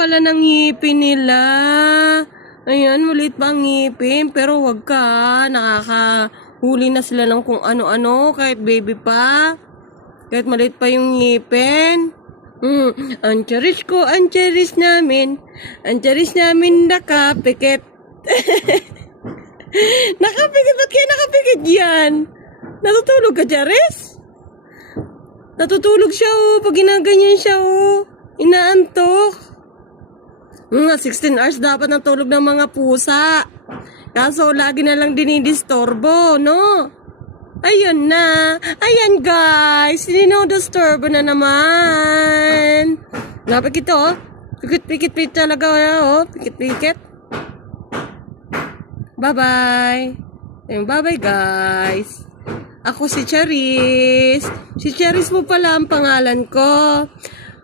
pala ng ngipin nila. Ayan, maliit pa ang ngipin. Pero wag ka, nakakahuli na sila ng kung ano-ano, kahit baby pa. Kahit maliit pa yung ngipin. Ang charis namin. Ang charis namin nakapikit. Nakapikit? Ba't kaya nakapikit yan? Natutulog ka, Charis? Natutulog siya, oh. Pag ginaganyan siya, oh. Inaantok. 16 hours dapat natulog ng mga pusa. Kaso, lagi na lang dinidisturbo, no? Ayun na. Ayan, guys. Dinodisturbo na naman. Napikit, oh. Pikit talaga, oh. Pikit. Bye-bye. Ayun, bye-bye, guys. Ako si Charis. Si Charis po pala ang pangalan ko.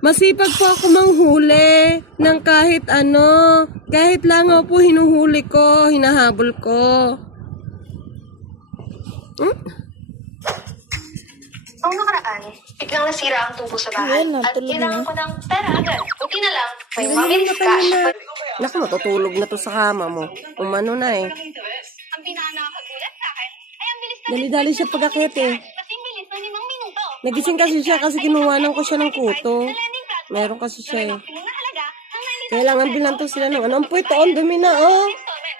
Masipag po ako manghuli ng kahit ano. Kahit langaw po hinuhuli ko, hinahabol ko. Ang nakaraan, biglang nasira ang tubo sa bahay at kailangan ko ng pera agad. Buti na lang, may mabilis cash. Naku, matutulog na to sa kama mo. Umano na eh. Ang pinakakagulat sa akin ay ang bilis na Dali-dali siya pag-akyat eh. kasing bilis na 5 minuto. Nagising kasi siya kasi kinuhanan ko siya ng kuto. Meron kasi siya eh. Maximum na halaga hanggang hindi Kailangan bilang to sila ng ano. Ang puwit on, dumi na oh.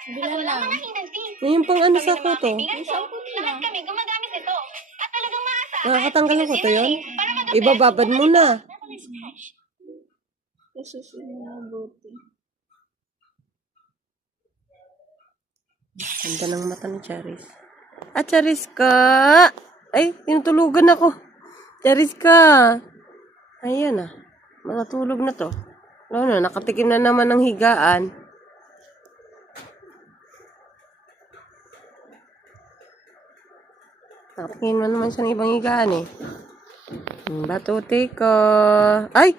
bilang lang. Mga hidden fee. Yung pang ano sa kuto. Lahat kami gumagamit nito. At talagang maasahan. Nakakatanggal ng kuto yun? Ibababad mo na. Ganda ng mata ni Charis. Charis ka! Ay, tinutulugan ako. Charis ka! Ayan ah. Matutulog na to. Ano, nakatikim na naman ng higaan. Nakatikim na naman siya ng ibang higaan eh. Batuti ko. Ay!